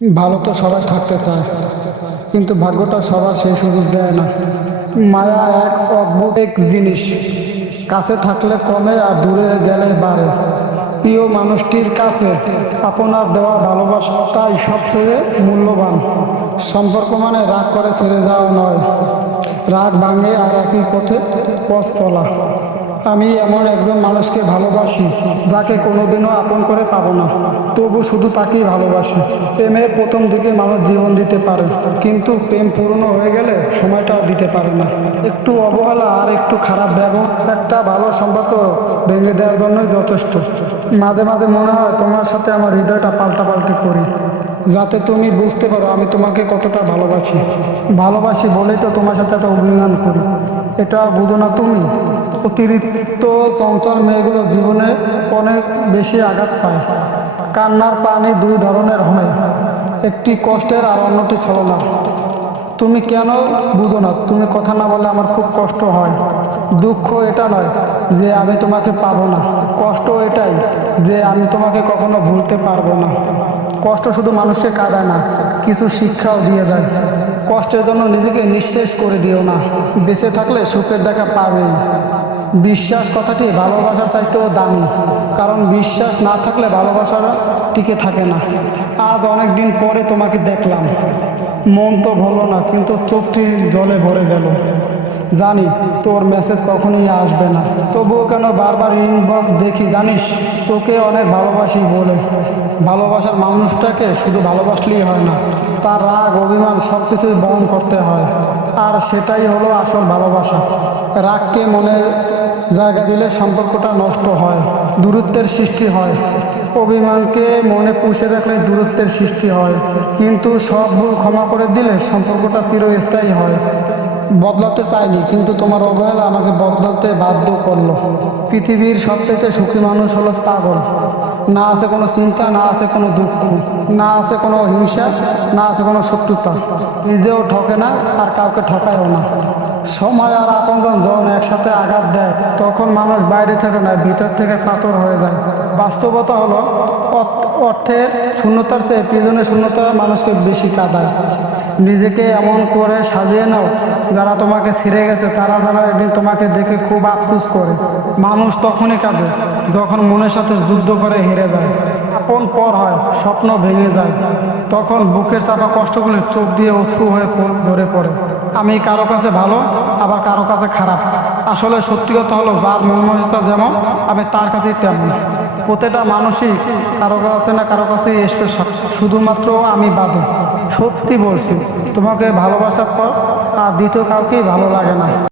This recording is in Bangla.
ভালো তো সবাই থাকতে চায়, কিন্তু ভাগ্যটা সবার সেই সুযোগ দেয় না। মায়া এক অদ্ভুত এক জিনিস, কাছে থাকলে কমে আর দূরে গেলে বাড়ে। প্রিয় মানুষটির কাছে আপনার দেওয়া ভালোবাসাটাই সবথেকে মূল্যবান। সম্পর্ক মানে রাগ করে ছেড়ে যাওয়া নয়, রাগ ভাঙে আর একই পথে পথ চলা। আমি এমন একজন মানুষকে ভালোবাসি যাকে কোনোদিনও আপন করে পাবো না, তবু শুধু তাকেই ভালোবাসি। প্রেমের প্রথম দিকে মানুষ জীবন দিতে পারে, কিন্তু প্রেম পুরনো হয়ে গেলে সময়টাও দিতে পারে না। একটু অবহেলা আর একটু খারাপ ব্যবহার একটা ভালো সম্পর্ক ভেঙে দেওয়ার জন্যই যথেষ্ট। মাঝে মাঝে মনে হয় তোমার সাথে আমার হৃদয়টা পাল্টাপাল্টি করি, যাতে তুমি বুঝতে পারো আমি তোমাকে কতটা ভালোবাসি। ভালোবাসি বলেই তো তোমার সাথে এত অভিমান করি, এটা বুঝো না তুমি? অতিরিক্ত চঞ্চল মেয়েগুলো জীবনে অনেক বেশি আঘাত পায়। কান্নার পানি দুই ধরনের হয়, একটি কষ্টের আর অন্যটি ছলনা। তুমি কেন বুঝো না? তুমি কথা না বললে আমার খুব কষ্ট হয়। দুঃখ এটা নয় যে আমি তোমাকে পাবো না, কষ্ট এটাই যে আমি তোমাকে কখনো ভুলতে পারবো না। কষ্ট শুধু মানুষকে কাঁদায় না, কিছু শিক্ষাও দিয়ে যায়। কষ্টের জন্য নিজেকে নিঃশেষ করে দিও না, বেঁচে থাকলে সুখের দেখা পাবেই। বিশ্বাস কথাটি ভালোবাসার চাইতেও দামি, কারণ বিশ্বাস না থাকলে ভালোবাসার টিকে থাকে না। আজ অনেক দিন পরে তোমাকে দেখলাম, মন তো ভরল না, কিন্তু চোখটি জলে ভরে গেল। জানি তোর মেসেজ কখনোই আসবে না, তবুও কেন বারবার ইনবক্স দেখি জানিস? তোকে অনেক ভালোবাসি বলে। ভালোবাসার মানুষটাকে শুধু ভালোবাসলেই হয় না, তার রাগ অভিমান সব কিছুই বহন করতে হয়। আর সেটাই হলো আসল ভালোবাসা। রাগকে মনে জায়গা দিলে সম্পর্কটা নষ্ট হয়, দূরত্বের সৃষ্টি হয়। অভিমানকে মনে পুষে রাখলে দূরত্বের সৃষ্টি হয়, কিন্তু সব ভুল ক্ষমা করে দিলে সম্পর্কটা চিরস্থায়ী হয়। বদলাতে চাইনি, কিন্তু তোমার অবহেলা আমাকে বদলাতে বাধ্য করলো। পৃথিবীর সবচেয়ে সুখী মানুষ হলো পাগল। না আছে কোনো চিন্তা, না আছে কোনো দুঃখ, না আছে কোনো হিংসা, না আছে কোনো শত্রুতা। নিজেও ঠকে না আর কাউকে ঠকায়ও না। সময় আর আপনজন যখন একসাথে আঘাত দেয়, তখন মানুষ বাইরে থেকে নয়, ভিতর থেকে পাথর হয়ে যায়। বাস্তবতা হলো অর্থের শূন্যতার চেয়ে প্রিয়জনের শূন্যতা মানুষকে বেশি কাঁদায়। নিজেকে এমন করে সাজিয়ে নাও, যারা তোমাকে ছিঁড়ে গেছে তারা যারা একদিন তোমাকে দেখে খুব আফসোস করে। মানুষ তখনই কাঁদে যখন মনের সাথে যুদ্ধ করে হেরে যায়। আপন পর হয়, স্বপ্ন ভেঙে যায়, তখন বুকের চাপা কষ্টগুলি চোখ দিয়ে অশ্রু হয়ে ঝরে পড়ে। আমি কারো কাছে ভালো, আবার কারো কাছে খারাপ। আসলে সত্যি কথা হলো, যার মন মানসিকতা যেমন আমি তার কাছেই তেমন। প্রতিটা মানুষই কারো কাছে না কারো কাছেই স্পেশাল, শুধুমাত্র আমি বাদে। সত্যি বলছি, তোমাকে ভালোবাসার পর আর দ্বিতীয় কাউকেই ভালো লাগে না।